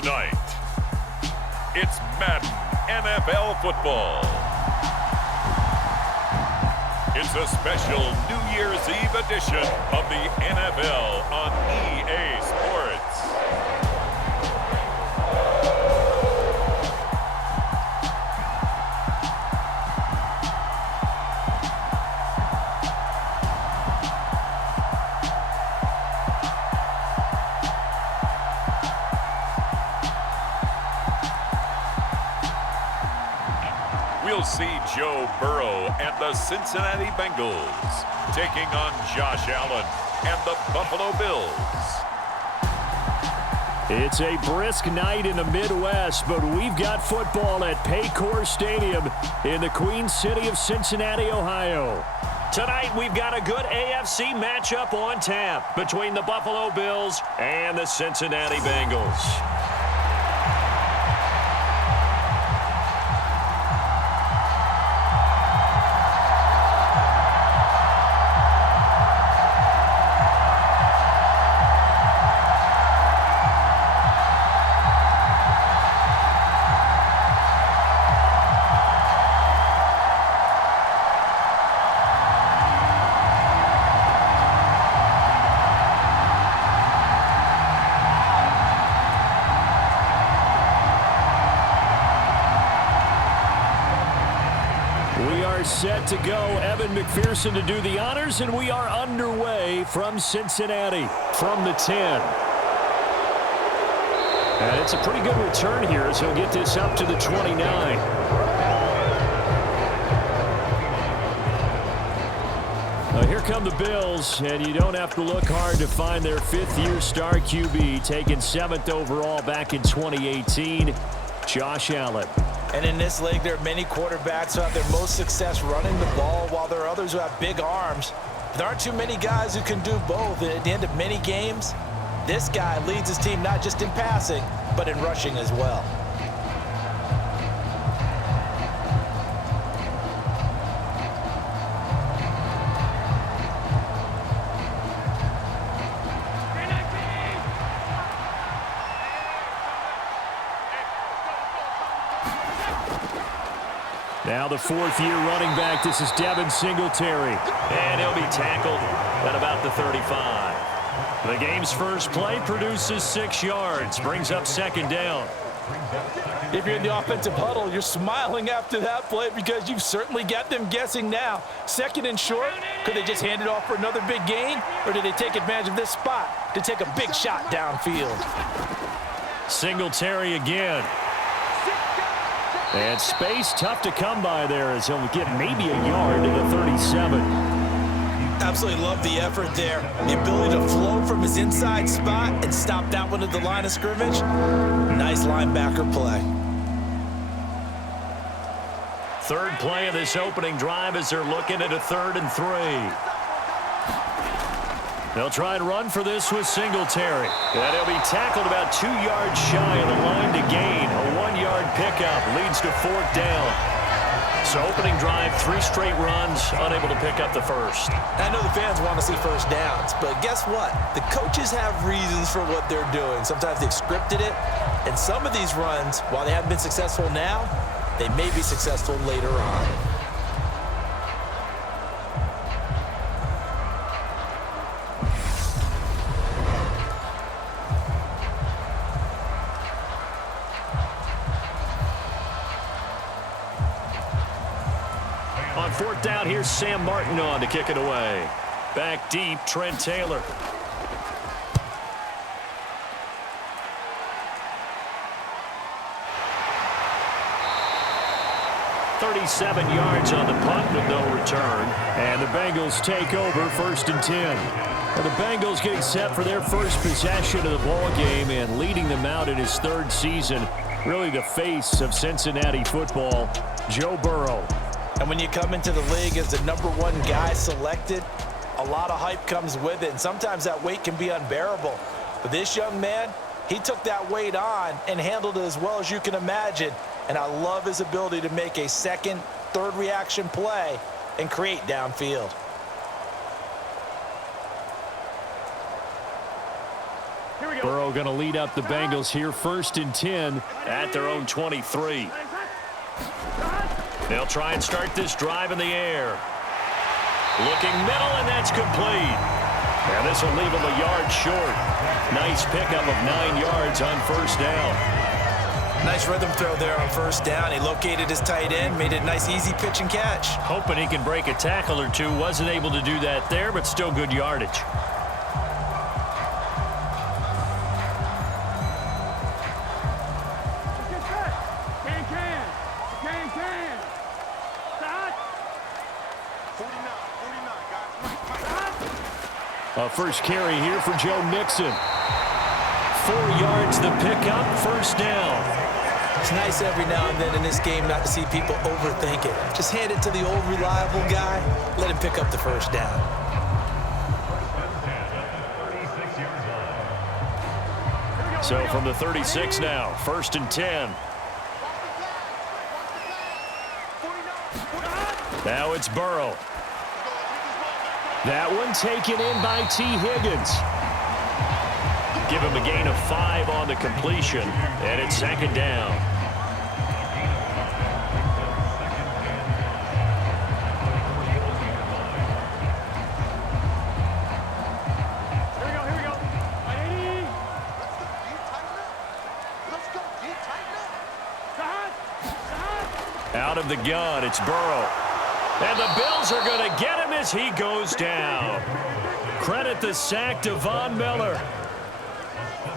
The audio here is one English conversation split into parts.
Tonight, it's Madden NFL football. It's a special New Year's Eve edition of the NFL on EA Sports. We'll see Joe Burrow and the Cincinnati Bengals taking on Josh Allen and the Buffalo Bills. It's a brisk night in the Midwest, but we've got football at Paycor Stadium in the Queen City of Cincinnati, Ohio. Tonight, we've got a good AFC matchup on tap between the Buffalo Bills and the Cincinnati Bengals. Set to go. Evan McPherson to do the honors, and we are underway from Cincinnati from the 10. And it's a pretty good return here as he'll get this up to the 29. Here come the Bills, and you don't have to look hard to find their fifth-year star QB, taken 7th overall back in 2018, Josh Allen. And in this league, there are many quarterbacks who have their most success running the ball, while there are others who have big arms. There aren't too many guys who can do both. And at the end of many games, this guy leads his team not just in passing, but in rushing as well. Now the fourth-year running back, this is Devin Singletary. And he'll be tackled at about the 35. The game's first play produces 6 yards, brings up second down. If you're in the offensive huddle, you're smiling after that play because you've certainly got them guessing now. Second and short, could they just hand it off for another big gain? Or did they take advantage of this spot to take a big shot downfield? Singletary again. And space tough to come by there as he'll get maybe a yard to the 37. Absolutely love the effort there. The ability to flow from his inside spot and stop that one at the line of scrimmage. Nice linebacker play. Third play of this opening drive as they're looking at a 3rd and 3. They'll try and run for this with Singletary. And he'll be tackled about 2 yards shy of the line to gain. A 1-yard pickup leads to 4th down. So opening drive, 3 straight runs, unable to pick up the first. I know the fans want to see first downs, but guess what? The coaches have reasons for what they're doing. Sometimes they've scripted it, and some of these runs, while they haven't been successful now, they may be successful later on. On 4th down, here's Sam Martin on to kick it away. Back deep, Trent Taylor. "37 yards on the punt with no return. And the Bengals take over 1st and 10. And the Bengals getting set for their first possession of the ball game and leading them out in his 3rd season. Really the face of Cincinnati football, Joe Burrow. And when you come into the league as the #1 guy selected, a lot of hype comes with it. And sometimes that weight can be unbearable. But this young man, he took that weight on and handled it as well as you can imagine. And I love his ability to make a 2nd, 3rd reaction play and create downfield. Burrow going to lead up the Bengals here, 1st and 10 at their own 23. They'll try and start this drive in the air. Looking middle, and that's complete. And this will leave him a yard short. Nice pickup of 9 yards on 1st down. Nice rhythm throw there on 1st down. He located his tight end, made it a nice, easy pitch and catch. Hoping he can break a tackle or two. Wasn't able to do that there, but still good yardage. A first carry here for Joe Mixon. 4 yards the pickup, 1st down. It's nice every now and then in this game not to see people overthink it. Just hand it to the old reliable guy. Let him pick up the 1st down. So from the 36 now, 1st and 10. Now it's Burrow. That one taken in by T. Higgins. Give him a gain of 5 on the completion, and it's 2nd down. Here we go. Out of the gun, it's Burrow. And the Bills are going to get him as he goes down. Credit the sack to Von Miller.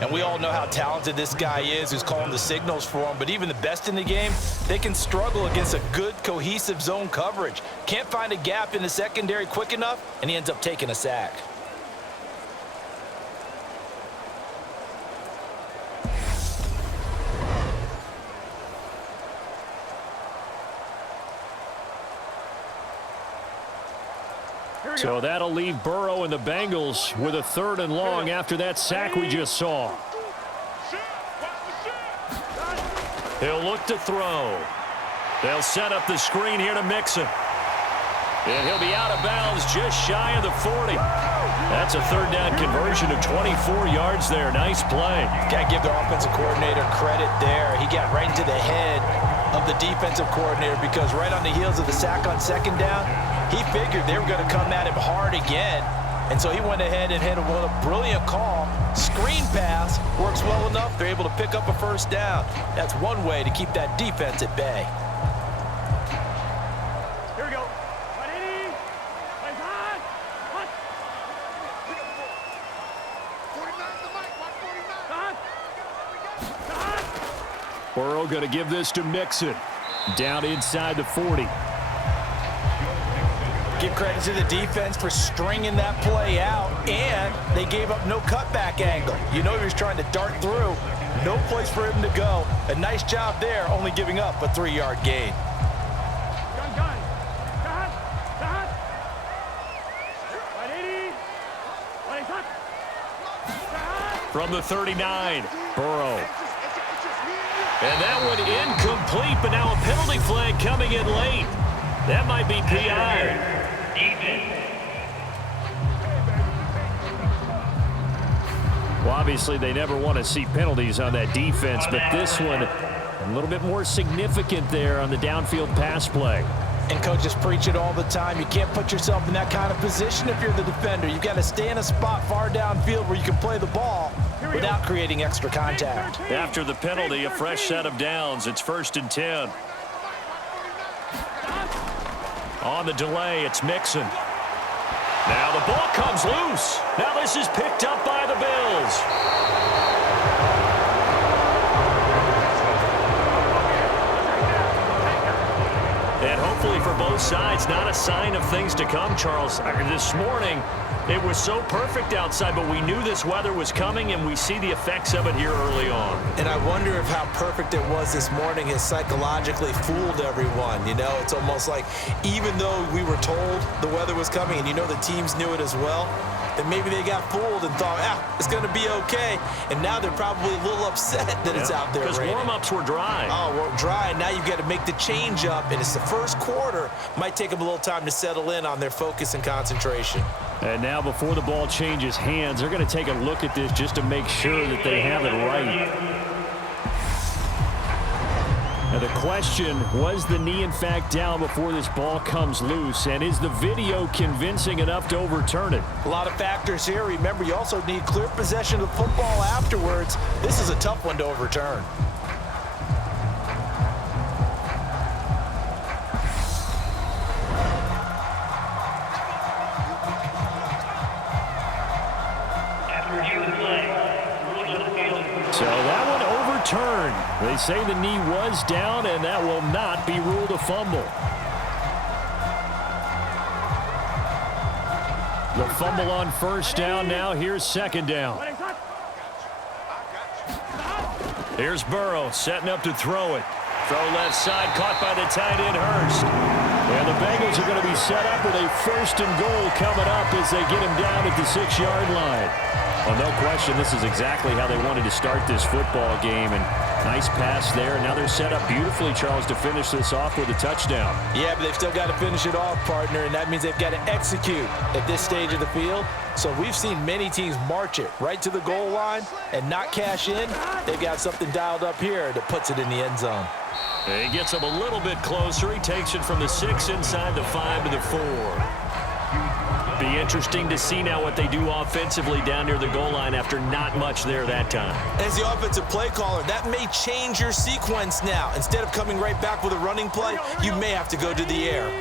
And we all know how talented this guy is who's calling the signals for him. But even the best in the game, they can struggle against a good, cohesive zone coverage. Can't find a gap in the secondary quick enough, and he ends up taking a sack. So that'll leave Burrow and the Bengals with a 3rd and long after that sack we just saw. He'll look to throw. They'll set up the screen here to Mixon. And he'll be out of bounds just shy of the 40. That's a 3rd down conversion of 24 yards there. Nice play. Got to give their offensive coordinator credit there. He got right into the head of the defensive coordinator because right on the heels of the sack on 2nd down, he figured they were going to come at him hard again. And so he went ahead and hit a brilliant call. Screen pass works well enough. They're able to pick up a 1st down. That's one way to keep that defense at bay. Here we go. Burrow going to give this to Mixon. Down inside the 40. Give credit to the defense for stringing that play out, and they gave up no cutback angle. You know he was trying to dart through. No place for him to go. A nice job there, only giving up a 3-yard gain. From the 39, Burrow. And that one incomplete, but now a penalty flag coming in late. That might be PI. Well, obviously, they never want to see penalties on that defense, but this one a little bit more significant there on the downfield pass play. And coaches preach it all the time. You can't put yourself in that kind of position if you're the defender. You've got to stay in a spot far downfield where you can play the ball without creating extra contact. After the penalty, a fresh set of downs. It's 1st and 10. On the delay, it's Mixon. Now the ball comes loose. Now this is picked up by the Bills. And hopefully for both sides, not a sign of things to come, Charles. This morning, it was so perfect outside, but we knew this weather was coming, and we see the effects of it here early on. And I wonder if how perfect it was this morning has psychologically fooled everyone. You know, it's almost like even though we were told the weather was coming, and you know the teams knew it as well, then maybe they got fooled and thought, it's going to be okay. And now they're probably a little upset that it's out there raining. Because warm-ups were dry. Oh, well, dry. Now you've got to make the change up, and it's the first quarter. Might take them a little time to settle in on their focus and concentration. And now before the ball changes hands, they're going to take a look at this just to make sure that they have it right. Now the question, was the knee in fact down before this ball comes loose? And is the video convincing enough to overturn it? A lot of factors here. Remember, you also need clear possession of the football afterwards. This is a tough one to overturn. So that one overturned. They say the knee was down, and that will not be ruled a fumble. The fumble on first down. Now here's second down. Here's Burrow setting up to throw it. Throw left side, caught by the tight end Hurst. And the Bengals are going to be set up with a first and goal coming up as they get him down at the 6-yard line. Well, no question, this is exactly how they wanted to start this football game. And nice pass there. Now they're set up beautifully, Charles, to finish this off with a touchdown. Yeah, but they've still got to finish it off, partner, and that means they've got to execute at this stage of the field. So we've seen many teams march it right to the goal line and not cash in. They've got something dialed up here that puts it in the end zone. He gets him a little bit closer. He takes it from the 6 inside the 5 to the 4. Be interesting to see now what they do offensively down near the goal line after not much there that time. As the offensive play caller, that may change your sequence now. Instead of coming right back with a running play, you may have to go to the air.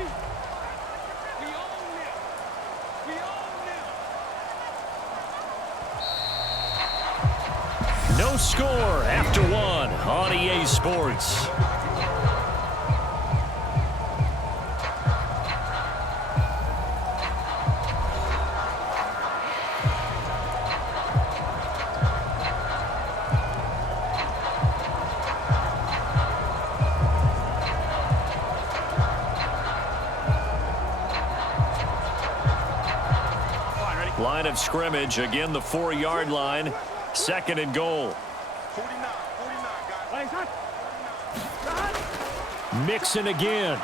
No score after one on EA Sports. Line of scrimmage, again the 4-yard line, second and goal. Mixon again.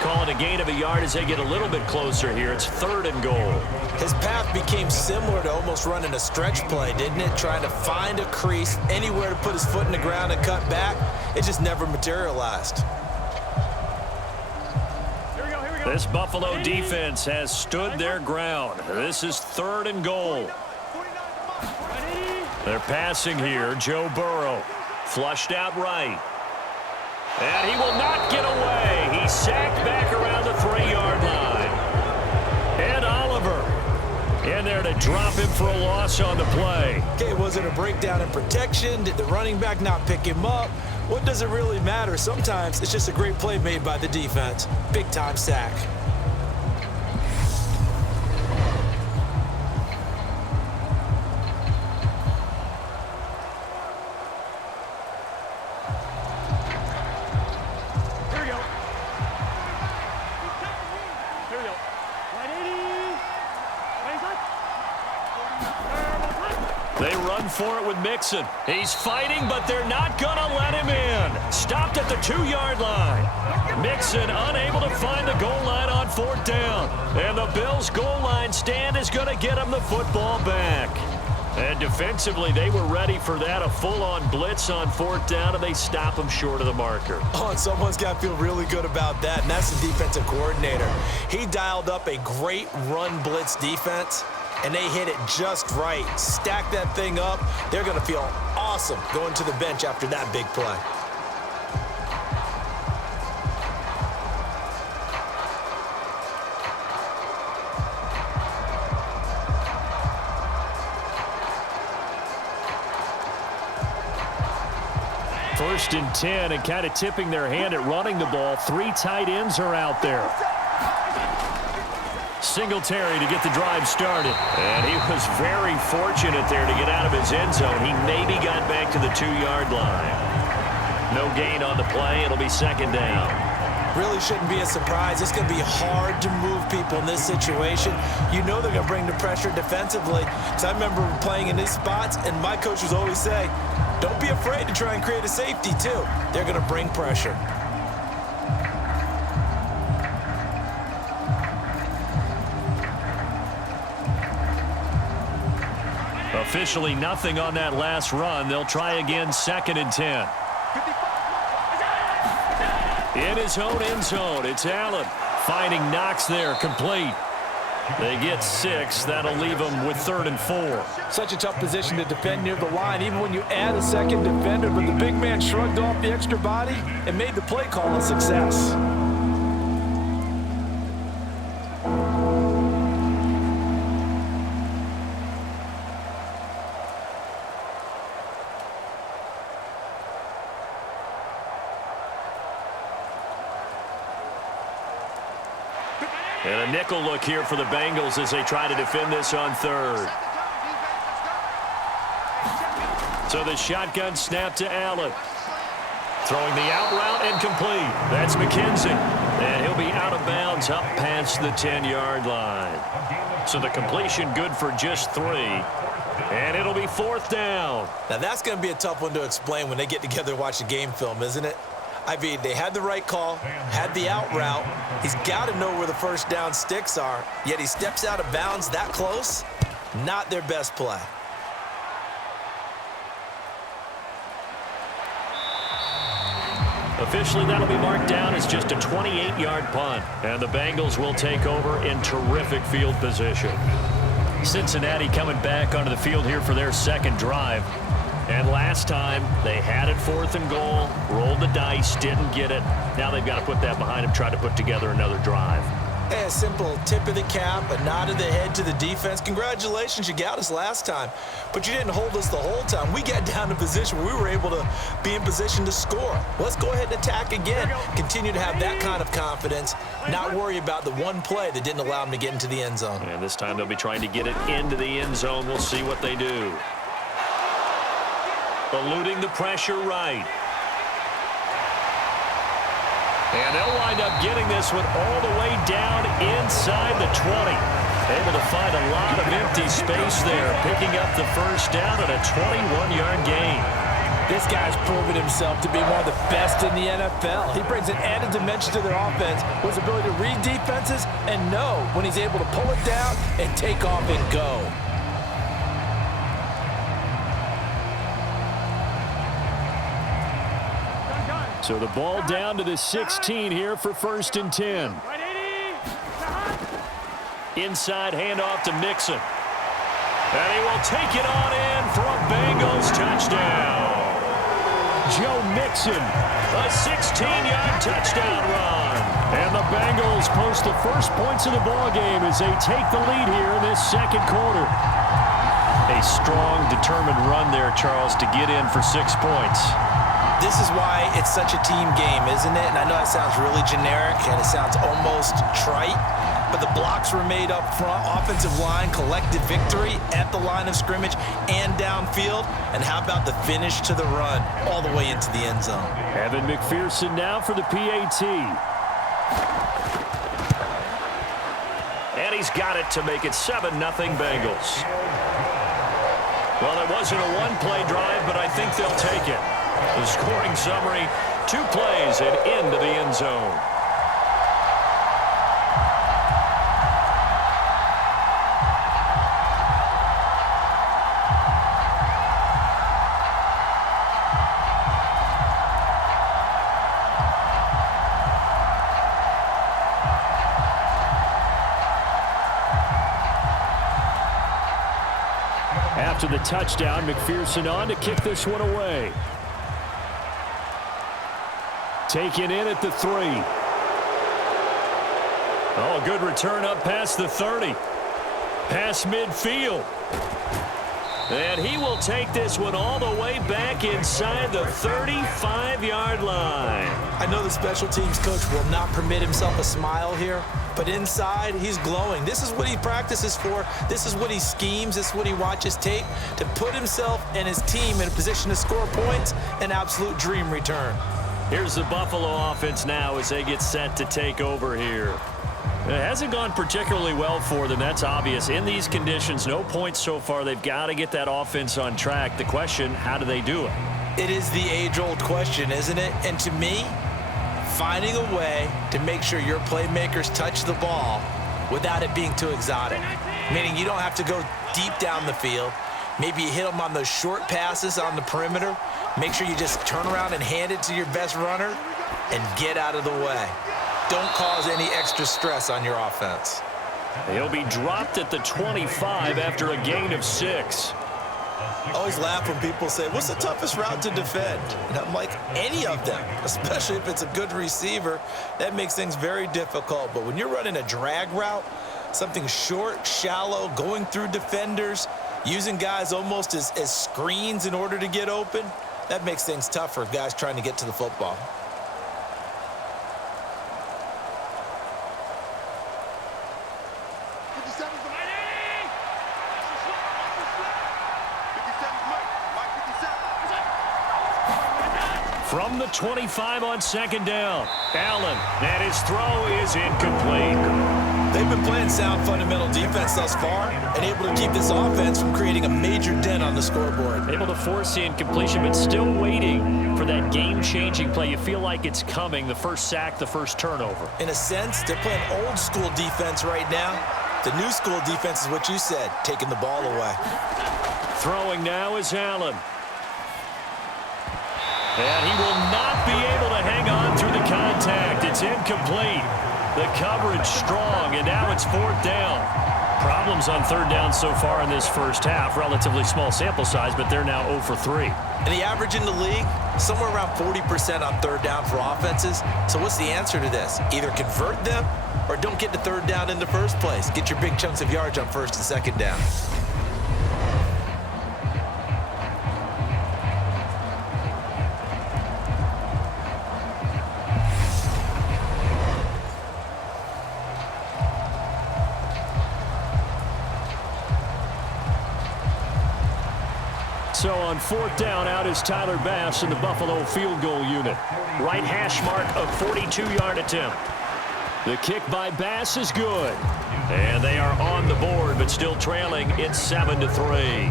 Calling a gain of a yard as they get a little bit closer here. It's third and goal. His path became similar to almost running a stretch play, didn't it? Trying to find a crease, anywhere to put his foot in the ground and cut back. It just never materialized. This Buffalo defense has stood their ground. This is third and goal. They're passing here. Joe Burrow flushed out right. And he will not get away. He's sacked back around the 3-yard line. And Oliver in there to drop him for a loss on the play. Okay, was it a breakdown in protection? Did the running back not pick him up? What does it really matter? Sometimes it's just a great play made by the defense. Big-time sack. They run for it with Mixon. He's fighting, but they're not going to let him in. Stopped at the 2-yard line. Mixon unable to find the goal line on fourth down. And the Bills' goal line stand is going to get him the football back. And defensively, they were ready for that, a full-on blitz on fourth down, and they stop him short of the marker. Oh, and someone's got to feel really good about that, and that's the defensive coordinator. He dialed up a great run blitz defense, and they hit it just right. Stack that thing up. They're going to feel awesome going to the bench after that big play. First and 10, and kind of tipping their hand at running the ball. 3 tight ends are out there. Singletary to get the drive started. And he was very fortunate there to get out of his end zone. He maybe got back to the 2-yard line. No gain on the play. It'll be second down. Really shouldn't be a surprise. It's going to be hard to move people in this situation. You know they're going to bring the pressure defensively. Because I remember playing in these spots, and my coach would always say, don't be afraid to try and create a safety, too. They're going to bring pressure. Officially nothing on that last run. They'll try again, 2nd and 10. In his own end zone, it's Allen. Finding Knox there, complete. They get 6. That'll leave them with 3rd and 4. Such a tough position to defend near the line, even when you add a second defender, but the big man shrugged off the extra body and made the play call a success. And a nickel look here for the Bengals as they try to defend this on 3rd. So the shotgun snap to Allen. Throwing the out route and complete. That's McKenzie. And he'll be out of bounds up past the 10-yard line. So the completion good for just 3. And it'll be 4th down. Now that's going to be a tough one to explain when they get together and watch the game film, isn't it? I mean, they had the right call, had the out route. He's got to know where the first down sticks are, yet he steps out of bounds that close. Not their best play. Officially, that'll be marked down as just a 28-yard punt. And the Bengals will take over in terrific field position. Cincinnati coming back onto the field here for their 2nd drive. And last time, they had it 4th and goal, rolled the dice, didn't get it. Now they've got to put that behind them, try to put together another drive. Hey, a simple tip of the cap, a nod of the head to the defense. Congratulations, you got us last time. But you didn't hold us the whole time. We got down to position where we were able to be in position to score. Let's go ahead and attack again. Continue to have that kind of confidence, not worry about the one play that didn't allow them to get into the end zone. And this time they'll be trying to get it into the end zone. We'll see what they do. Eluding the pressure right. And they'll wind up getting this one all the way down inside the 20. Able to find a lot of empty space there, picking up the first down at a 21-yard gain. This guy's proven himself to be one of the best in the NFL. He brings an added dimension to their offense with his ability to read defenses and know when he's able to pull it down and take off and go. So the ball down to the 16 here for 1st and 10. Inside handoff to Mixon. And he will take it on in for a Bengals touchdown. Joe Mixon, a 16-yard touchdown run. And the Bengals post the first points of the ballgame as they take the lead here in this 2nd quarter. A strong, determined run there, Charles, to get in for 6 points. This is why it's such a team game, isn't it? And I know that sounds really generic and it sounds almost trite, but the blocks were made up front. Offensive line collected victory at the line of scrimmage and downfield. And how about the finish to the run all the way into the end zone? Evan McPherson now for the PAT. And he's got it to make it 7-0 Bengals. Well, it wasn't a one-play drive, but I think they'll take it. The scoring summary, 2 plays and into the end zone. After the touchdown, McPherson on to kick this one away. Taken in at the 3. Oh, good return up past the 30. Past midfield. And he will take this one all the way back inside the 35-yard line. I know the special teams coach will not permit himself a smile here, but inside he's glowing. This is what he practices for. This is what he schemes. This is what he watches tape to put himself and his team in a position to score points. An absolute dream return. Here's the Buffalo offense now as they get set to take over here. It hasn't gone particularly well for them. That's obvious. In these conditions, no points so far. They've got to get that offense on track. The question, how do they do it? It is the age-old question, isn't it? And to me, finding a way to make sure your playmakers touch the ball without it being too exotic. Meaning you don't have to go deep down the field. Maybe you hit them on those short passes on the perimeter. Make sure you just turn around and hand it to your best runner and get out of the way. Don't cause any extra stress on your offense. He'll be dropped at the 25 after a gain of 6. I always laugh when people say, what's the toughest route to defend? And I'm like, any of them, especially if it's a good receiver. That makes things very difficult. But when you're running a drag route, something short, shallow, going through defenders, using guys almost as screens in order to get open, that makes things tough for guys trying to get to the football. From the 25 on second down, Allen, and his throw is incomplete. They've been playing sound fundamental defense thus far and able to keep this offense from creating a major dent on the scoreboard. Able to force the incompletion, but still waiting for that game-changing play. You feel like it's coming, the first sack, the first turnover. In a sense, they're playing old-school defense right now. The new-school defense is what you said, taking the ball away. Throwing now is Allen. And he will not be able to hang on through the contact. It's incomplete. The coverage strong, and now it's 4th down. Problems on 3rd down so far in this first half. Relatively small sample size, but they're now 0 for 3. And the average in the league, somewhere around 40% on 3rd down for offenses. So what's the answer to this? Either convert them or don't get to 3rd down in the first place. Get your big chunks of yards on 1st and 2nd down. So on 4th down, out is Tyler Bass in the Buffalo field goal unit. Right hash mark, a 42-yard attempt. The kick by Bass is good. And they are on the board, but still trailing. It's 7-3.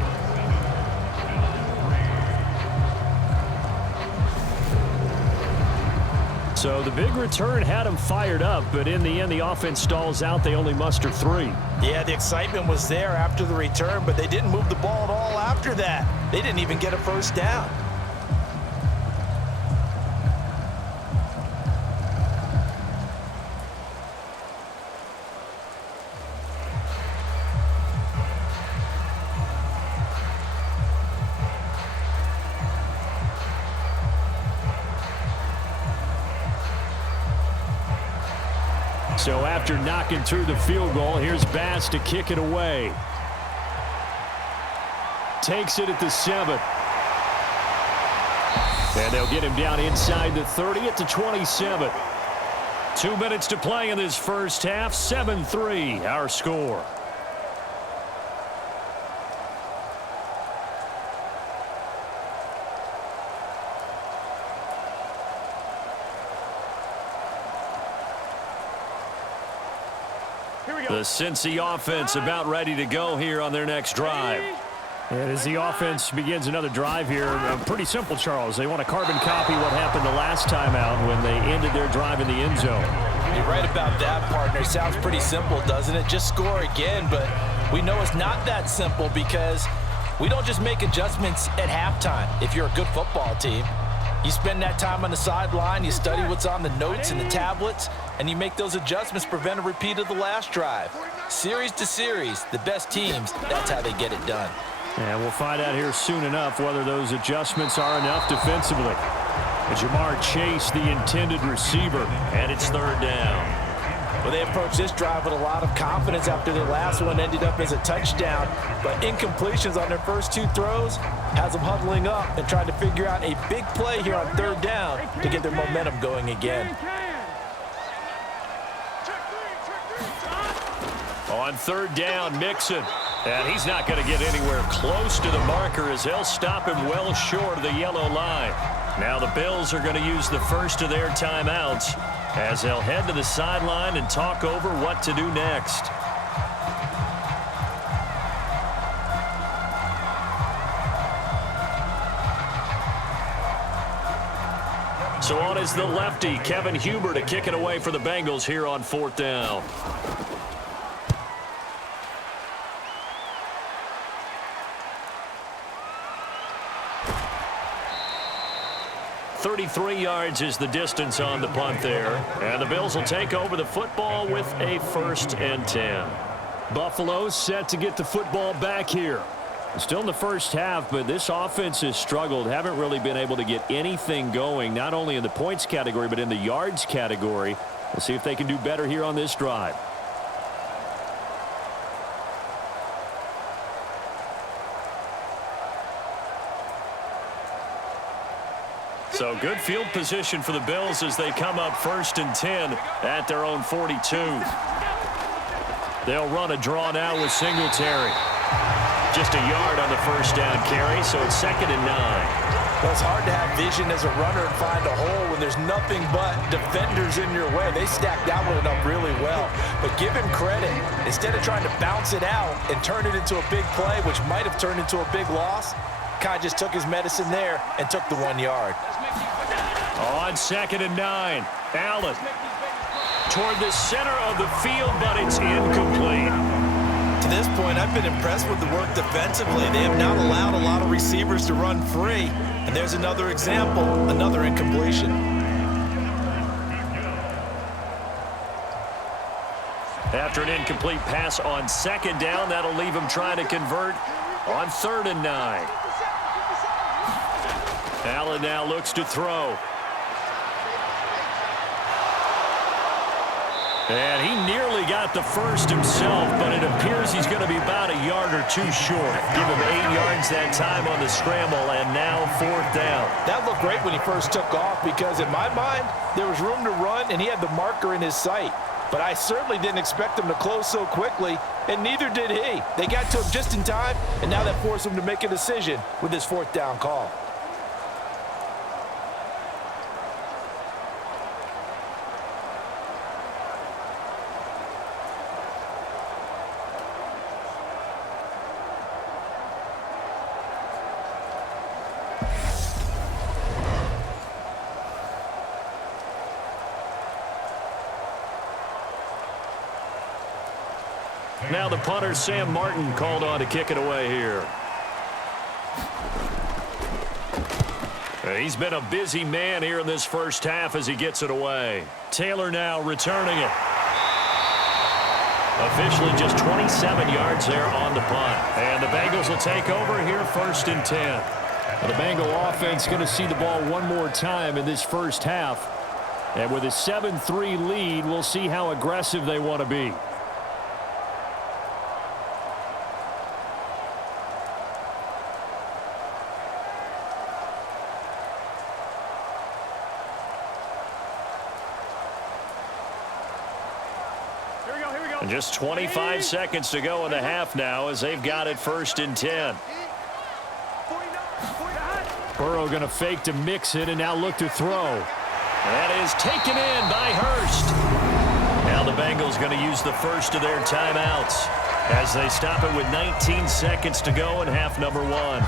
So the big return had them fired up, but in the end, the offense stalls out. They only muster 3. Yeah, the excitement was there after the return, but they didn't move the ball at all after that. They didn't even get a 1st down. So after knocking through the field goal, here's Bass to kick it away. Takes it at the 7. And they'll get him down inside the 30 at the 27. 2 minutes to play in this first half. 7-3, our score. The Cincy offense about ready to go here on their next drive. And as the offense begins another drive here, pretty simple, Charles. They want to carbon copy what happened the last time out when they ended their drive in the end zone. You're right about that, partner. Sounds pretty simple, doesn't it? Just score again, but we know it's not that simple because we don't just make adjustments at halftime if you're a good football team. You spend that time on the sideline, you study what's on the notes and the tablets, and you make those adjustments, prevent a repeat of the last drive. Series to series, the best teams, that's how they get it done. And we'll find out here soon enough whether those adjustments are enough defensively. Jamar Chase, the intended receiver, and it's 3rd down. Well, they approached this drive with a lot of confidence after their last one ended up as a touchdown. But incompletions on their first 2 throws has them huddling up and trying to figure out a big play here on 3rd down to get their momentum going again. On 3rd down, Mixon. And he's not going to get anywhere close to the marker as they'll stop him well short of the yellow line. Now the Bills are going to use the first of their timeouts as they'll head to the sideline and talk over what to do next. So on is the lefty, Kevin Huber, to kick it away for the Bengals here on 4th down. 33 yards is the distance on the punt there. And the Bills will take over the football with a 1st and 10. Buffalo set to get the football back here. Still in the first half, but this offense has struggled. Haven't really been able to get anything going, not only in the points category, but in the yards category. We'll see if they can do better here on this drive. So good field position for the Bills as they come up 1st and 10 at their own 42. They'll run a draw now with Singletary. Just a yard on the 1st down carry, so it's 2nd and 9. Well, it's hard to have vision as a runner and find a hole when there's nothing but defenders in your way. They stacked that one up really well. But give him credit. Instead of trying to bounce it out and turn it into a big play, which might have turned into a big loss, Kai just took his medicine there and took the 1 yard. On 2nd and 9, Allen toward the center of the field, but it's incomplete. To this point, I've been impressed with the work defensively. They have not allowed a lot of receivers to run free. And there's another example, another incompletion. After an incomplete pass on 2nd down, that'll leave him trying to convert on 3rd and 9. Allen now looks to throw. And he nearly got the first himself, but it appears he's going to be about a yard or 2 short. Give him 8 yards that time on the scramble, and now 4th down. That looked great when he first took off because, in my mind, there was room to run, and he had the marker in his sight. But I certainly didn't expect him to close so quickly, and neither did he. They got to him just in time, and now that forced him to make a decision with his 4th down call. Now the punter, Sam Martin, called on to kick it away here. He's been a busy man here in this first half as he gets it away. Taylor now returning it. Officially just 27 yards there on the punt. And the Bengals will take over here 1st and 10. Well, the Bengal offense going to see the ball one more time in this first half. And with a 7-3 lead, we'll see how aggressive they want to be. And just 25 seconds to go in the half now as they've got it 1st and 10. Burrow going to fake to mix it and now look to throw. That is taken in by Hurst. Now the Bengals going to use the first of their timeouts as they stop it with 19 seconds to go in half number 1.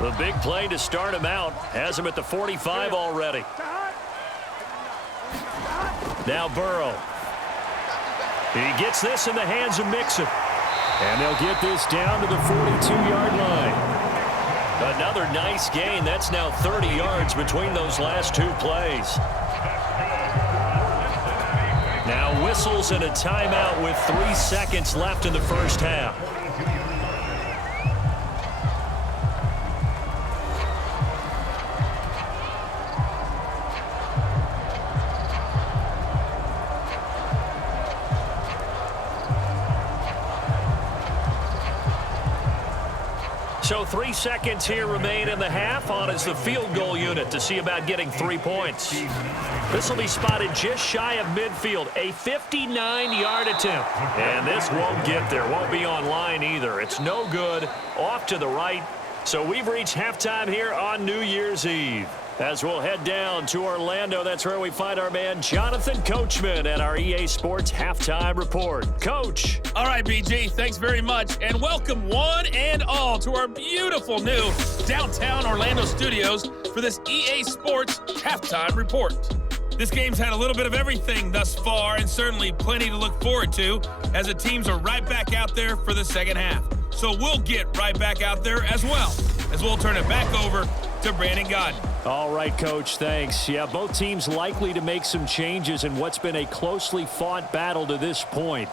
The big play to start him out has him at the 45 already. Now Burrow. He gets this in the hands of Mixon. And they'll get this down to the 42-yard line. Another nice gain. That's now 30 yards between those last 2 plays. Now whistles and a timeout with 3 seconds left in the first half. So 3 seconds here remain in the half. On is the field goal unit to see about getting 3 points. This will be spotted just shy of midfield. A 59-yard attempt. And this won't get there. Won't be on line either. It's no good. Off to the right. So we've reached halftime here on New Year's Eve. As we'll head down to Orlando, that's where we find our man Jonathan Coachman at our EA Sports Halftime Report. Coach. All right, BG, thanks very much. And welcome one and all to our beautiful new downtown Orlando studios for this EA Sports Halftime Report. This game's had a little bit of everything thus far, and certainly plenty to look forward to, as the teams are right back out there for the second half. So we'll get right back out there as well, as we'll turn it back over to Brandon Godden. All right, Coach, thanks. Yeah, both teams likely to make some changes in what's been a closely fought battle to this point.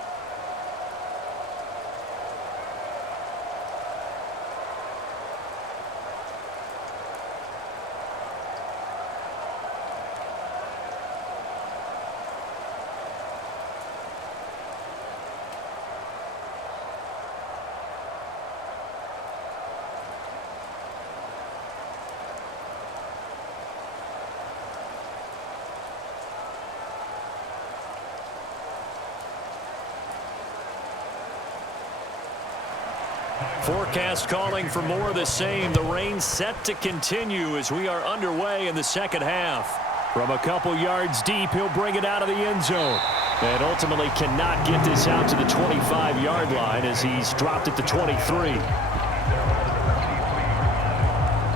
Forecast calling for more of the same. The rain set to continue as we are underway in the second half. From a couple yards deep, he'll bring it out of the end zone. And ultimately cannot get this out to the 25-yard line as he's dropped at the 23.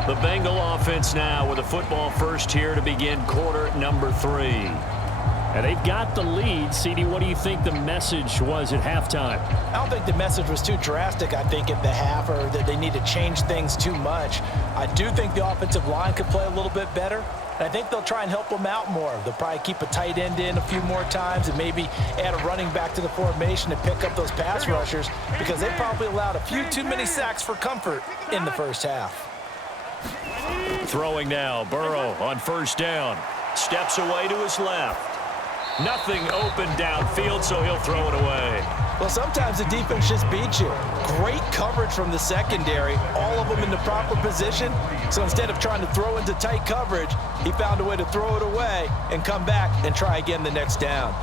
The Bengal offense now with a football first here to begin quarter number 3. And they've got the lead. CD, what do you think the message was at halftime? I don't think the message was too drastic, I think, at the half, or that they need to change things too much. I do think the offensive line could play a little bit better. And I think they'll try and help them out more. They'll probably keep a tight end in a few more times and maybe add a running back to the formation to pick up those pass rushers, because they probably allowed a few too many sacks for comfort in the first half. Throwing now, Burrow on first down. Steps away to his left. Nothing open downfield, so he'll throw it away. Well, sometimes the defense just beats you. Great coverage from the secondary, all of them in the proper position. So instead of trying to throw into tight coverage, he found a way to throw it away and come back and try again the next down.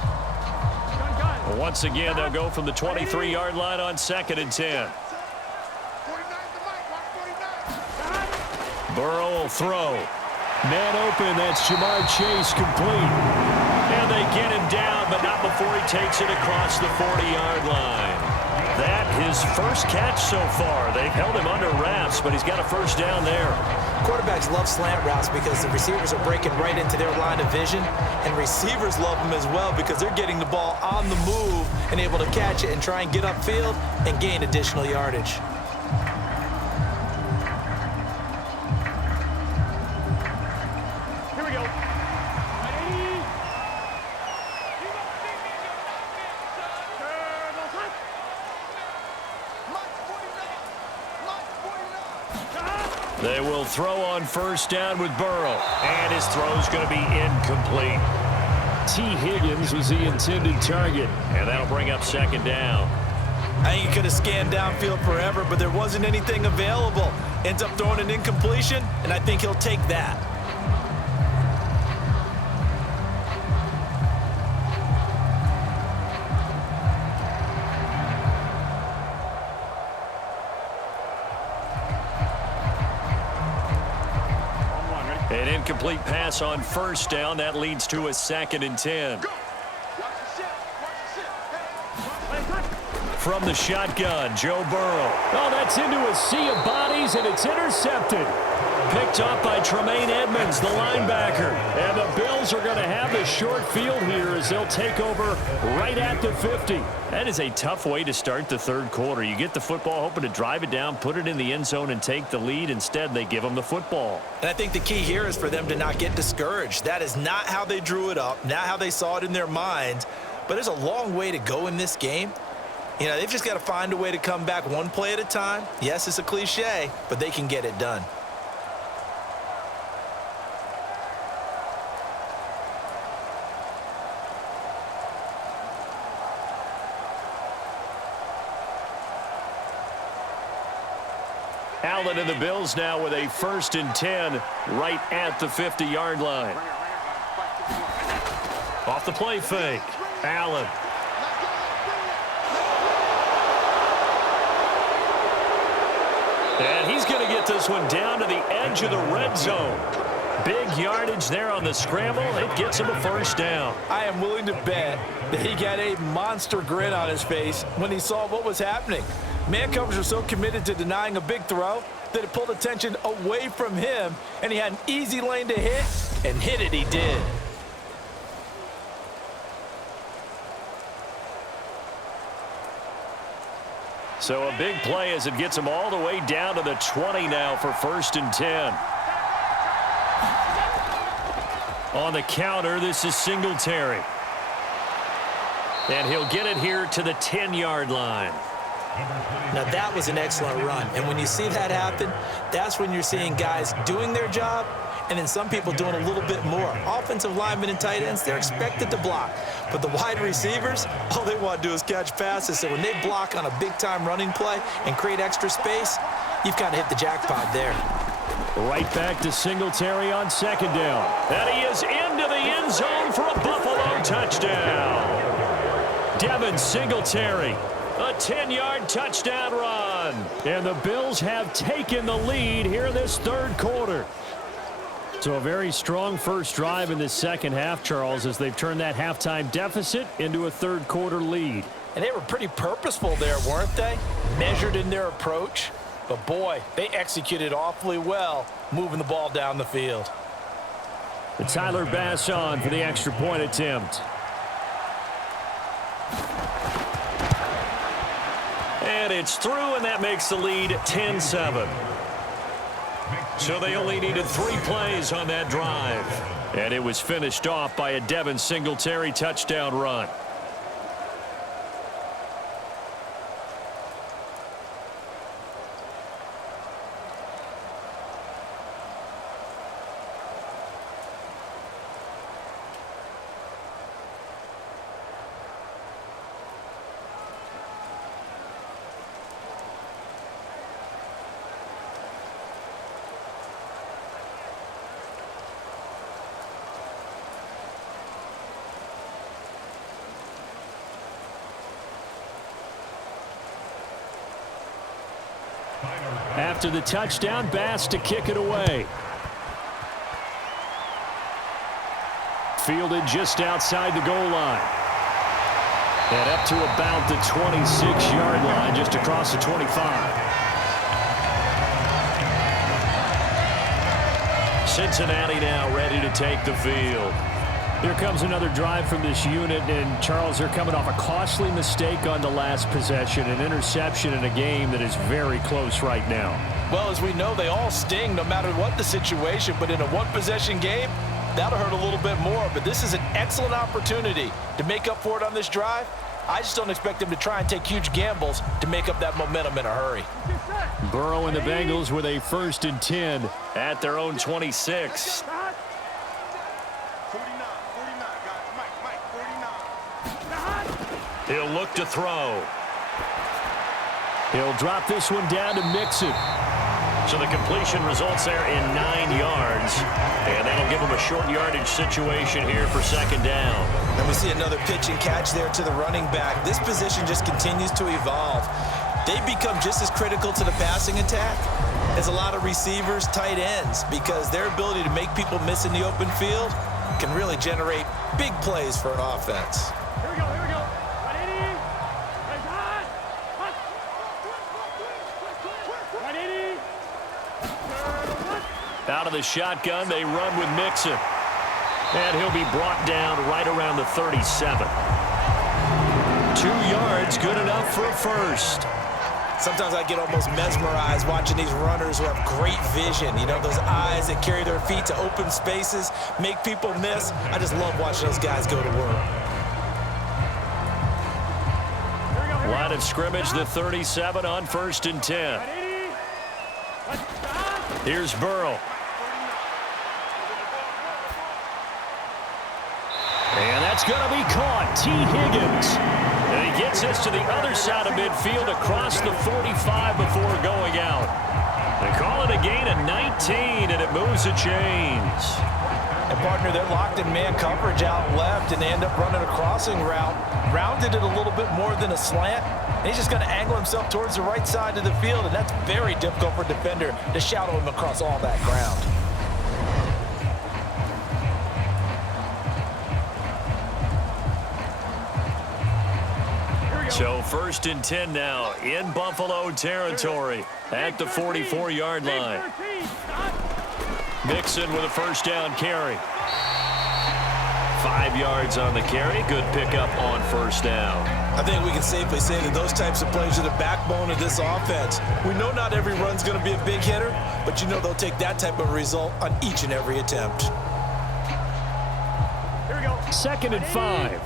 Once again, they'll go from the 23-yard line on 2nd and 10. Burrow will throw. Man open, that's Jamar Chase complete. And they get him down, but not before he takes it across the 40-yard line. That his first catch so far. They've held him under wraps, but he's got a first down there. Quarterbacks love slant routes because the receivers are breaking right into their line of vision, and receivers love them as well because they're getting the ball on the move and able to catch it and try and get upfield and gain additional yardage. They will throw on first down with Burrow, and his throw's going to be incomplete. T. Higgins was the intended target, and that'll bring up second down. I think he could have scanned downfield forever, but there wasn't anything available. Ends up throwing an incompletion, and I think he'll take that. An incomplete pass on first down. That leads to a 2nd and 10. From the shotgun, Joe Burrow. Oh, that's into a sea of bodies, and it's intercepted. Picked up by Tremaine Edmonds, the linebacker. And the Bills are going to have the short field here as they'll take over right at the 50. That is a tough way to start the third quarter. You get the football, hoping to drive it down, put it in the end zone, and take the lead. Instead, they give them the football. And I think the key here is for them to not get discouraged. That is not how they drew it up, not how they saw it in their minds. But there's a long way to go in this game. You know, they've just got to find a way to come back one play at a time. Yes, it's a cliche, but they can get it done. Allen and the Bills now with a 1st and 10 right at the 50-yard line. Off the play fake. Allen. And he's going to get this one down to the edge of the red zone. Big yardage there on the scramble. It gets him a first down. I am willing to bet that he got a monster grin on his face when he saw what was happening. Man coverage are so committed to denying a big throw that it pulled attention away from him, and he had an easy lane to hit, and hit it he did. So a big play as it gets them all the way down to the 20 now for 1st and 10. On the counter, this is Singletary. And he'll get it here to the 10-yard line. Now, that was an excellent run. And when you see that happen, that's when you're seeing guys doing their job and then some people doing a little bit more. Offensive linemen and tight ends, they're expected to block. But the wide receivers, all they want to do is catch passes. So when they block on a big-time running play and create extra space, you've kind of hit the jackpot there. Right back to Singletary on 2nd down. And he is into the end zone for a Buffalo touchdown. Devin Singletary, a 10-yard touchdown run. And the Bills have taken the lead here in this 3rd quarter. So a very strong first drive in this 2nd half, Charles, as they've turned that halftime deficit into a 3rd quarter lead. And they were pretty purposeful there, weren't they? Measured in their approach. But, boy, they executed awfully well moving the ball down the field. And Tyler Bass on for the extra point attempt. And it's through, and that makes the lead 10-7. So they only needed 3 plays on that drive. And it was finished off by a Devin Singletary touchdown run. After the touchdown, Bass to kick it away. Fielded just outside the goal line. And up to about the 26-yard line, just across the 25. Cincinnati now ready to take the field. Here comes another drive from this unit, and Charles, they're coming off a costly mistake on the last possession, an interception in a game that is very close right now. Well, as we know, they all sting no matter what the situation, but in a one-possession game, that'll hurt a little bit more. But this is an excellent opportunity to make up for it on this drive. I just don't expect them to try and take huge gambles to make up that momentum in a hurry. Burrow and the Bengals with a 1st and 10 at their own 26. He'll look to throw. He'll drop this one down to Mixon. So the completion results there in 9 yards. And that'll give him a short yardage situation here for 2nd down. And we see another pitch and catch there to the running back. This position just continues to evolve. They become just as critical to the passing attack as a lot of receivers, tight ends, because their ability to make people miss in the open field can really generate big plays for an offense. Here we go. Out of the shotgun, they run with Mixon. And he'll be brought down right around the 37. 2 yards, good enough for a first. Sometimes I get almost mesmerized watching these runners who have great vision. You know, those eyes that carry their feet to open spaces, make people miss. I just love watching those guys go to work. Line of scrimmage, the 37 on 1st and 10. Here's Burrow. And that's going to be caught. T. Higgins. And he gets this to the other side of midfield across the 45 before going out. They call it a gain of 19, and it moves the chains. And, partner, they're locked in man coverage out left, and they end up running a crossing route. Rounded it a little bit more than a slant. And he's just going to angle himself towards the right side of the field, and that's very difficult for a defender to shadow him across all that ground. So 1st and 10 now in Buffalo territory at the 44-yard line. Mixon with a 1st down carry. 5 yards on the carry. Good pickup on first down. I think we can safely say that those types of plays are the backbone of this offense. We know not every run's going to be a big hitter, but you know they'll take that type of result on each and every attempt. Here we go. 2nd and 5.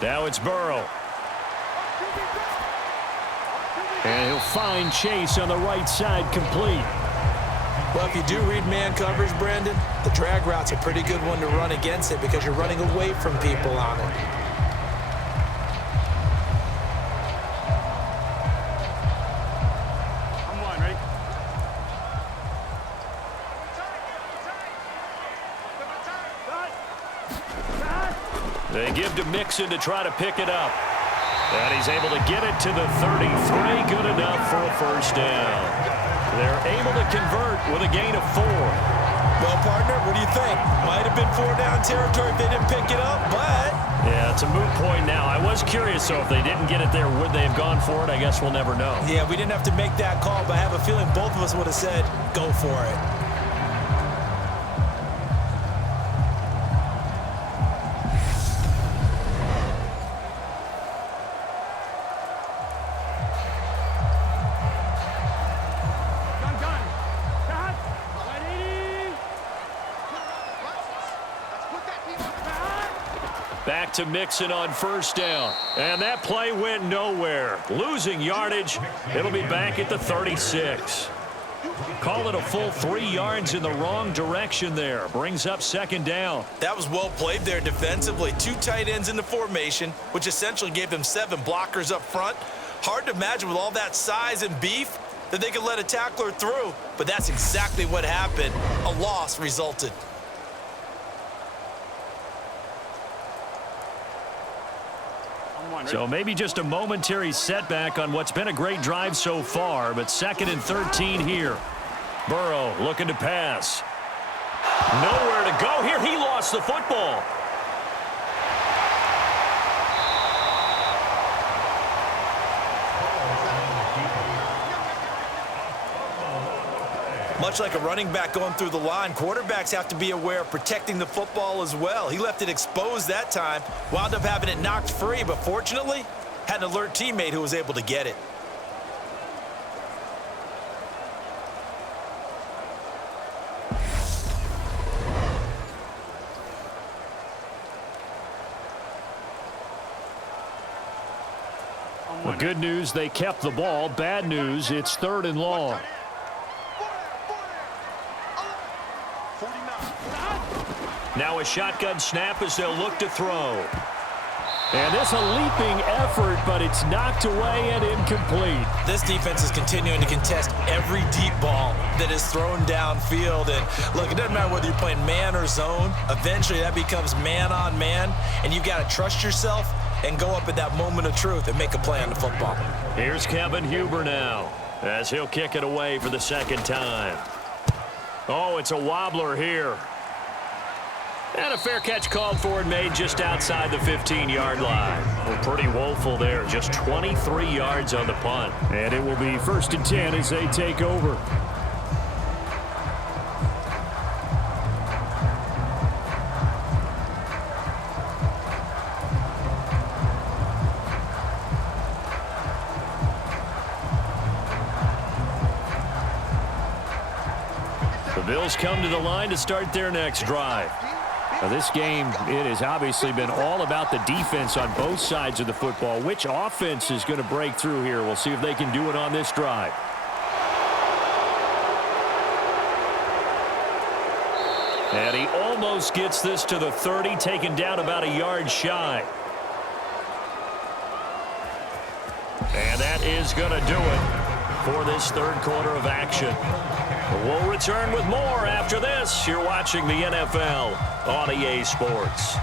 Now it's Burrow. And he'll find Chase on the right side, complete. Well, if you do read man coverage, Brandon, the drag route's a pretty good one to run against it because you're running away from people on it. I'm one, ready? They give to Mixon to try to pick it up. And he's able to get it to the 33. Good enough for a first down. They're able to convert with a gain of 4. Well, partner, what do you think? Might have been 4-down territory if they didn't pick it up, but... Yeah, it's a moot point now. I was curious, so if they didn't get it there, would they have gone for it? I guess we'll never know. Yeah, we didn't have to make that call, but I have a feeling both of us would have said, go for it. Back to Mixon on first down. And that play went nowhere. Losing yardage. It'll be back at the 36. Call it a full 3 yards in the wrong direction there. Brings up 2nd down. That was well played there defensively. 2 tight ends in the formation, which essentially gave them 7 blockers up front. Hard to imagine with all that size and beef that they could let a tackler through. But that's exactly what happened. A loss resulted. So maybe just a momentary setback on what's been a great drive so far, but 2nd and 13 here. Burrow looking to pass. Nowhere to go here. He lost the football. Much like a running back going through the line, quarterbacks have to be aware of protecting the football as well. He left it exposed that time, wound up having it knocked free, but fortunately, had an alert teammate who was able to get it. Well, good news, they kept the ball. Bad news, it's 3rd and long. Now a shotgun snap as they'll look to throw. And this a leaping effort, but it's knocked away and incomplete. This defense is continuing to contest every deep ball that is thrown downfield. And look, it doesn't matter whether you're playing man or zone. Eventually that becomes man on man, and you've got to trust yourself and go up at that moment of truth and make a play on the football. Here's Kevin Huber now as he'll kick it away for the 2nd time. Oh, it's a wobbler here. And a fair catch called for and made just outside the 15-yard line. Well, pretty woeful there. Just 23 yards on the punt. And it will be 1st and 10 as they take over. The Bills come to the line to start their next drive. Now, this game, it has obviously been all about the defense on both sides of the football. Which offense is going to break through here? We'll see if they can do it on this drive. And he almost gets this to the 30, taken down about a yard shy. And that is going to do it for this 3rd quarter of action. We'll return with more after this. You're watching the NFL on EA Sports.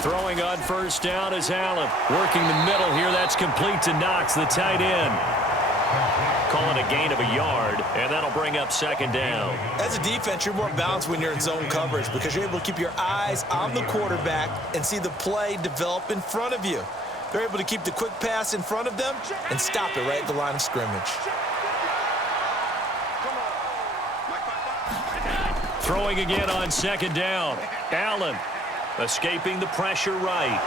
Throwing on first down is Allen. Working the middle here. That's complete to Knox, the tight end. Calling a gain of a yard, and that'll bring up second down. As a defense, you're more balanced when you're in zone coverage because you're able to keep your eyes on the quarterback and see the play develop in front of you. They're able to keep the quick pass in front of them and stop it right at the line of scrimmage. Throwing again on second down. Allen escaping the pressure right.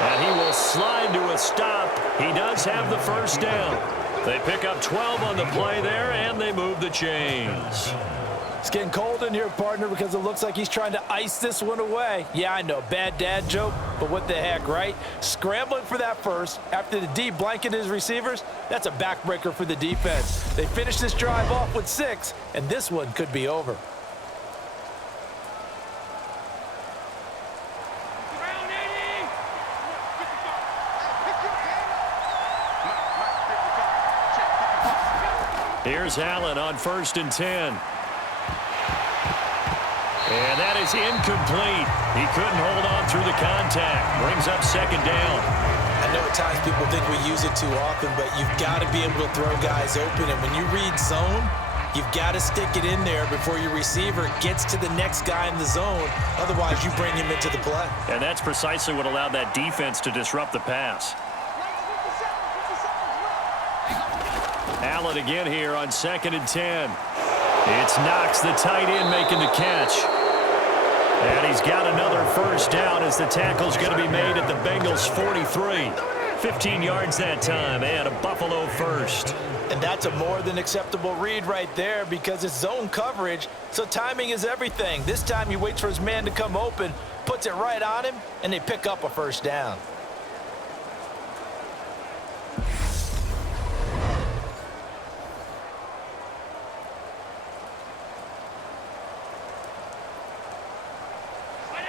And he will slide to a stop. He does have the first down. They pick up 12 on the play there, and they move the chains. It's getting cold in here, partner, because it looks like he's trying to ice this one away. Yeah, I know, bad dad joke, but what the heck, right? Scrambling for that first after the D blanketed his receivers, that's a backbreaker for the defense. They finish this drive off with 6, and this one could be over. Here's Allen on 1st and 10. And that is incomplete. He couldn't hold on through the contact. Brings up second down. I know at times people think we use it too often, but you've got to be able to throw guys open. And when you read zone, you've got to stick it in there before your receiver gets to the next guy in the zone. Otherwise, you bring him into the play. And that's precisely what allowed that defense to disrupt the pass. Allen again here on 2nd and 10. It's Knox, the tight end, making the catch. And he's got another first down as the tackle's going to be made at the Bengals' 43. 15 yards that time, and a Buffalo first. And that's a more than acceptable read right there because it's zone coverage, so timing is everything. This time he waits for his man to come open, puts it right on him, and they pick up a first down.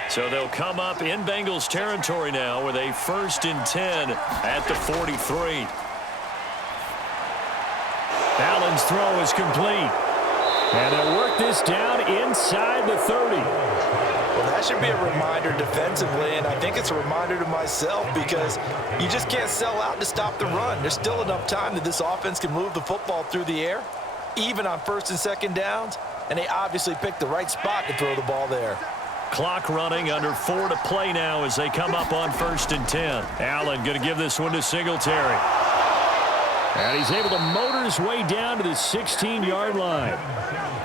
So they'll come up in Bengals territory now with a 1st and 10 at the 43. Allen's throw is complete. And they'll work this down inside the 30. Well, that should be a reminder defensively, and I think it's a reminder to myself because you just can't sell out to stop the run. There's still enough time that this offense can move the football through the air, even on 1st and 2nd downs, and they obviously picked the right spot to throw the ball there. Clock running, under 4 to play now as they come up on 1st and 10. Allen going to give this one to Singletary. And he's able to motor his way down to the 16-yard line.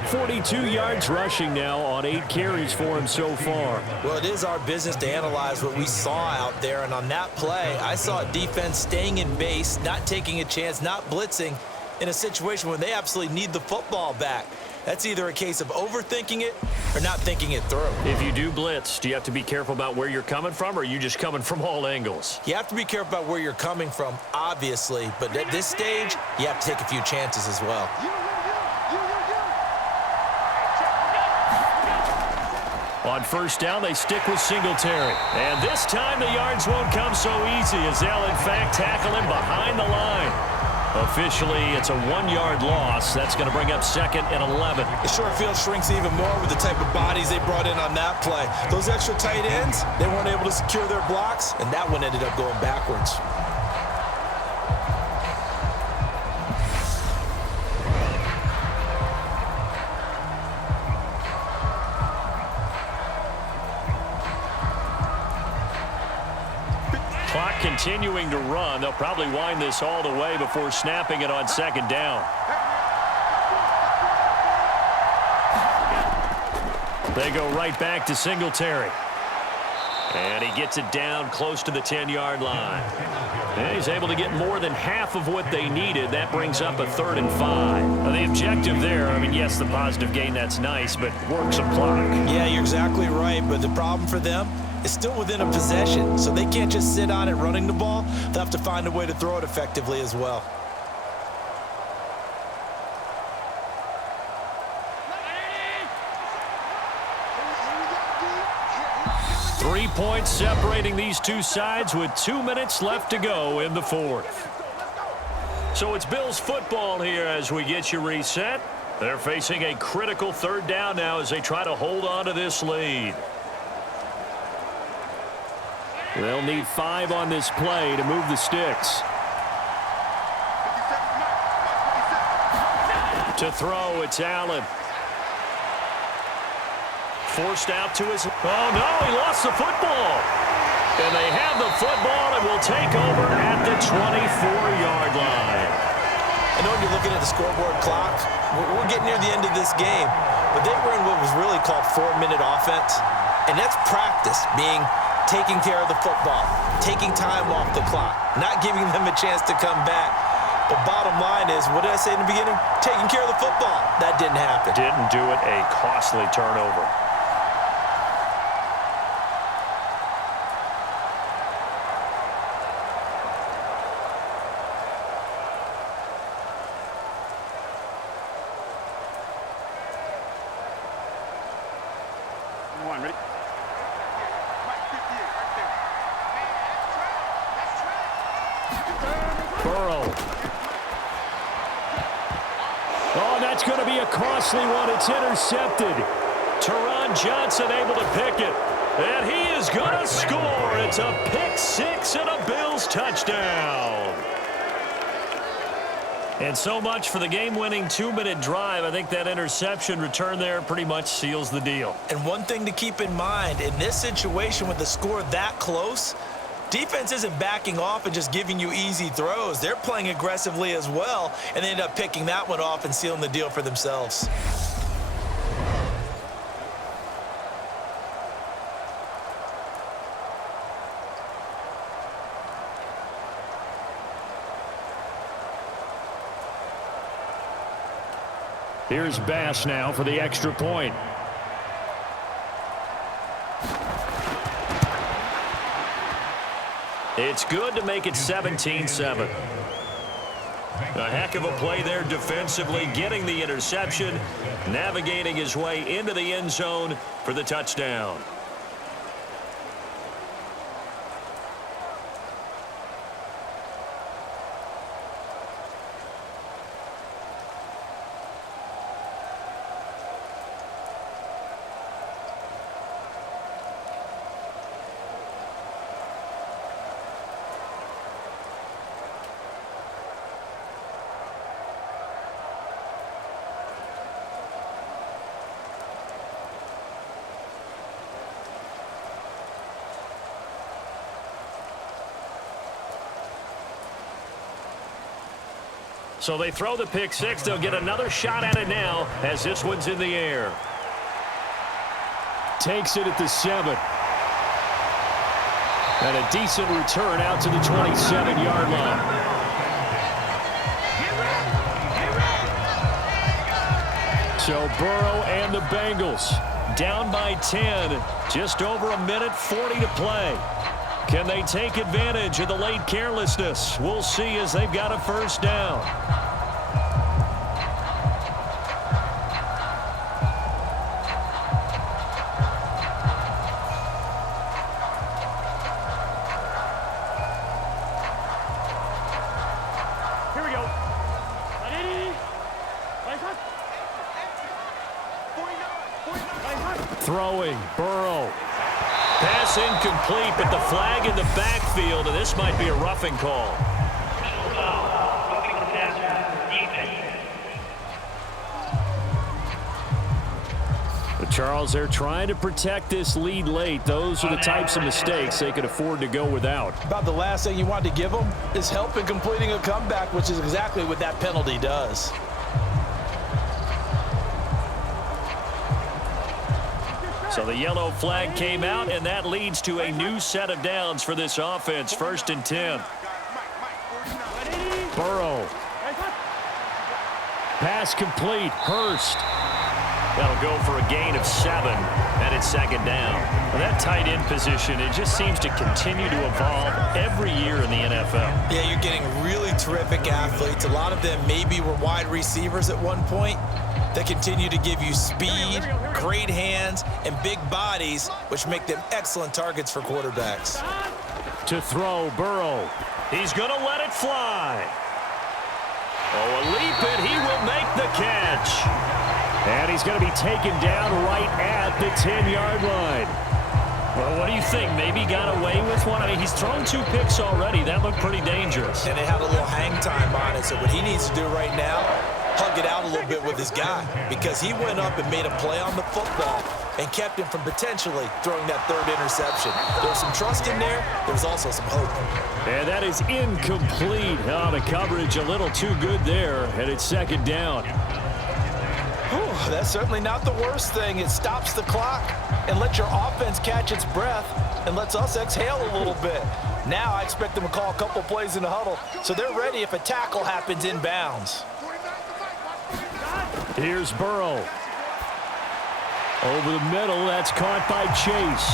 42 yards rushing now on 8 carries for him so far. Well, it is our business to analyze what we saw out there, and on that play, I saw a defense staying in base, not taking a chance, not blitzing in a situation where they absolutely need the football back. That's either a case of overthinking it or not thinking it through. If you do blitz, do you have to be careful about where you're coming from, or are you just coming from all angles? You have to be careful about where you're coming from, obviously, but at this stage, you have to take a few chances as well. On 1st down, they stick with Singletary. And this time, the yards won't come so easy as they'll, in fact, tackle him behind the line. Officially, it's a 1-yard loss. That's going to bring up 2nd and 11. The short field shrinks even more with the type of bodies they brought in on that play. Those extra tight ends, they weren't able to secure their blocks, and that one ended up going backwards. Clock continuing to run. They'll probably wind this all the way before snapping it on 2nd down. They go right back to Singletary. And he gets it down close to the 10-yard line. And he's able to get more than half of what they needed. That brings up a 3rd and 5. Now, the objective there, I mean, yes, the positive gain, that's nice, but work some clock. Yeah, you're exactly right, but the problem for them is still within a possession, so they can't just sit on it running the ball. They'll have to find a way to throw it effectively as well. 3 points separating these two sides with 2 minutes left to go in the 4th. So it's Bills football here as we get you reset. They're facing a critical 3rd down now as they try to hold on to this lead. They'll need 5 on this play to move the sticks. To throw, it's Allen. Forced out to his... Oh, no, he lost the football. And they have the football and will take over at the 24-yard line. I know when you're looking at the scoreboard clock, we're getting near the end of this game, but they were in what was really called 4-minute offense, and that's practice, being taking care of the football, taking time off the clock, not giving them a chance to come back. But bottom line is, what did I say in the beginning? Taking care of the football. That didn't happen. Didn't do it, a costly turnover. One, it's intercepted. Teron Johnson able to pick it. And he is going to score. It's a pick 6 and a Bills touchdown. And so much for the game-winning 2-minute drive. I think that interception return there pretty much seals the deal. And one thing to keep in mind, in this situation with the score that close, defense isn't backing off and just giving you easy throws. They're playing aggressively as well, and they end up picking that one off and sealing the deal for themselves. Here's Bass now for the extra point. It's good to make it 17-7. A heck of a play there defensively, getting the interception, navigating his way into the end zone for the touchdown. So they throw the pick 6. They'll get another shot at it now as this one's in the air. Takes it at the 7. And a decent return out to the 27-yard line. So Burrow and the Bengals down by 10. Just over a minute 40 to play. Can they take advantage of the late carelessness? We'll see as they've got a first down. Here we go. Throwing, Burrow. Pass incomplete, but the flag in the backfield, and this might be a roughing call. But Charles, they're trying to protect this lead late. Those are the types of mistakes they could afford to go without. About the last thing you want to give them is help in completing a comeback, which is exactly what that penalty does. So the yellow flag came out, and that leads to a new set of downs for this offense. 1st and 10. Burrow. Pass complete. Hurst. That'll go for a gain of 7, and it's 2nd down. Well, that tight end position, it just seems to continue to evolve every year in the NFL. Yeah, you're getting really terrific athletes. A lot of them maybe were wide receivers at one point. That continue to give you speed, great hands, and big bodies, which make them excellent targets for quarterbacks. To throw, Burrow. He's going to let it fly. Oh, a leap, and he will make the catch. And he's going to be taken down right at the 10-yard line. Well, what do you think? Maybe got away with tough one. I mean, he's thrown 2 picks already. That looked pretty dangerous. And it had a little hang time on it. So what he needs to do right now, hug it out a little bit with his guy, because he went up and made a play on the football and kept him from potentially throwing that 3rd interception. There was some trust in there. There was also some hope. And that is incomplete. Oh, the coverage a little too good there, and it's 2nd down. Whew, that's certainly not the worst thing. It stops the clock and lets your offense catch its breath and lets us exhale a little bit. Now I expect them to call a couple plays in the huddle, so they're ready if a tackle happens inbounds. Here's Burrow. Over the middle, that's caught by Chase.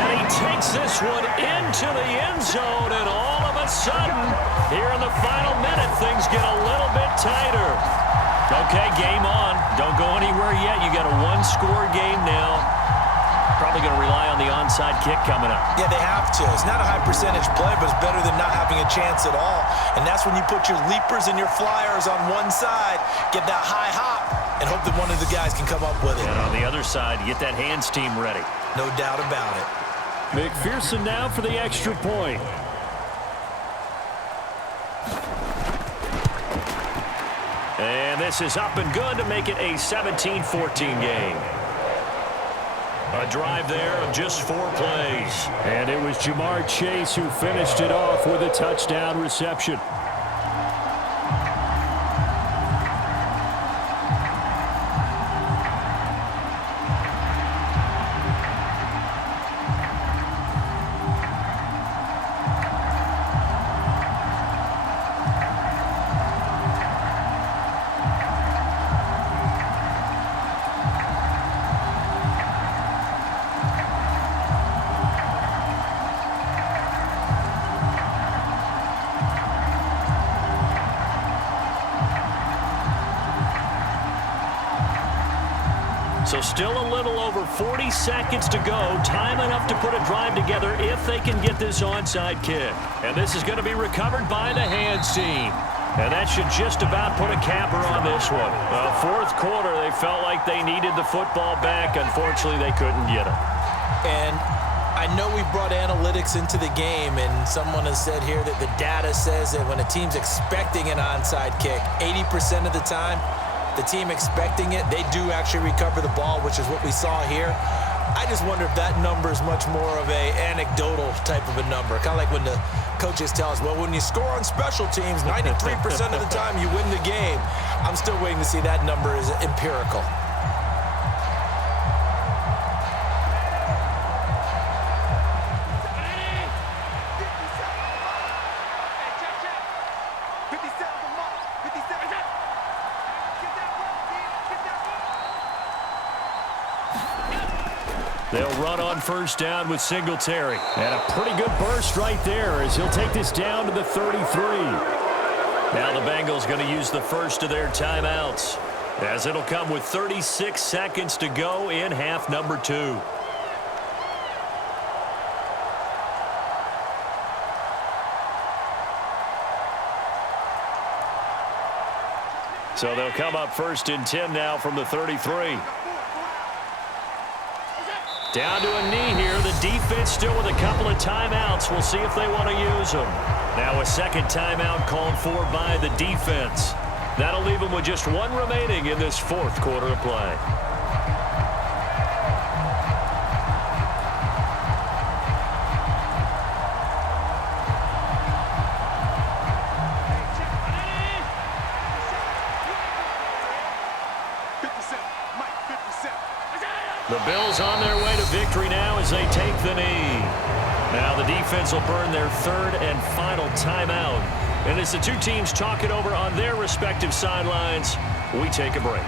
And he takes this one into the end zone, and all of a sudden, here in the final minute, things get a little bit tighter. Okay, game on. Don't go anywhere yet. You got a 1-score game now. Probably going to rely on the onside kick coming up. Yeah, they have to. It's not a high percentage play, but it's better than not having a chance at all. And that's when you put your leapers and your flyers on one side, get that high hop, and hope that one of the guys can come up with it. And on the other side, get that hands team ready. No doubt about it. McPherson now for the extra point. And this is up and good to make it a 17-14 game. A drive there of just 4 plays. And it was Jamar Chase who finished it off with a touchdown reception. So still a little over 40 seconds to go. Time enough to put a drive together if they can get this onside kick. And this is going to be recovered by the hands team. And that should just about put a capper on this one. Fourth quarter, they felt like they needed the football back. Unfortunately, they couldn't get it. And I know we brought analytics into the game, and someone has said here that the data says that when a team's expecting an onside kick, 80% of the time, the team expecting it, they do actually recover the ball, which is what we saw here. I just wonder if that number is much more of a anecdotal type of a number. Kind of like when the coaches tell us, well, when you score on special teams, 93% of the time you win the game. I'm still waiting to see that number is empirical. They'll run on first down with Singletary. And a pretty good burst right there as he'll take this down to the 33. Now the Bengals going to use the first of their timeouts, as it'll come with 36 seconds to go in half number 2. So they'll come up first and 10 now from the 33. Down to a knee here. The defense still with a couple of timeouts. We'll see if they want to use them. Now a second timeout called for by the defense. That'll leave them with just 1 remaining in this fourth quarter of play. The Bills on their way to victory now as they take the knee. Now the defense will burn their third and final timeout. And as the two teams talk it over on their respective sidelines, we take a break.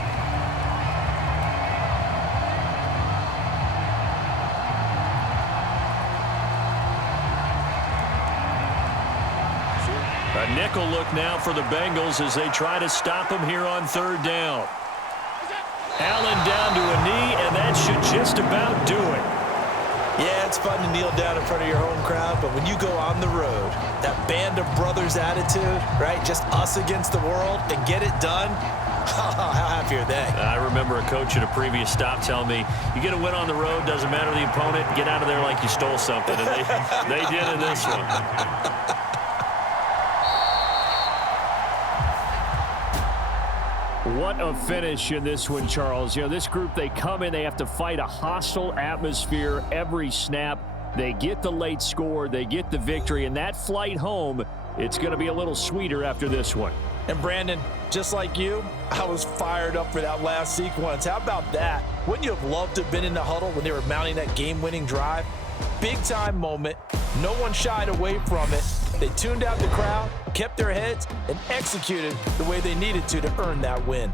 A nickel look now for the Bengals as they try to stop them here on third down. Allen down to a knee, and that should just about do it. Yeah, it's fun to kneel down in front of your home crowd, but when you go on the road, that band of brothers attitude, right, just us against the world, and get it done, How happy are they? I remember a coach at a previous stop telling me, you get a win on the road, doesn't matter the opponent, get out of there like you stole something. And they did in this one. What a finish in this one, Charles. You know, this group, they come in, they have to fight a hostile atmosphere every snap. They get the late score, they get the victory, and that flight home, it's going to be a little sweeter after this one. And Brandon, just like you, I was fired up for that last sequence. How about that? Wouldn't you have loved to have been in the huddle when they were mounting that game-winning drive? Big-time moment. No one shied away from it. They tuned out the crowd, kept their heads, and executed the way they needed to earn that win.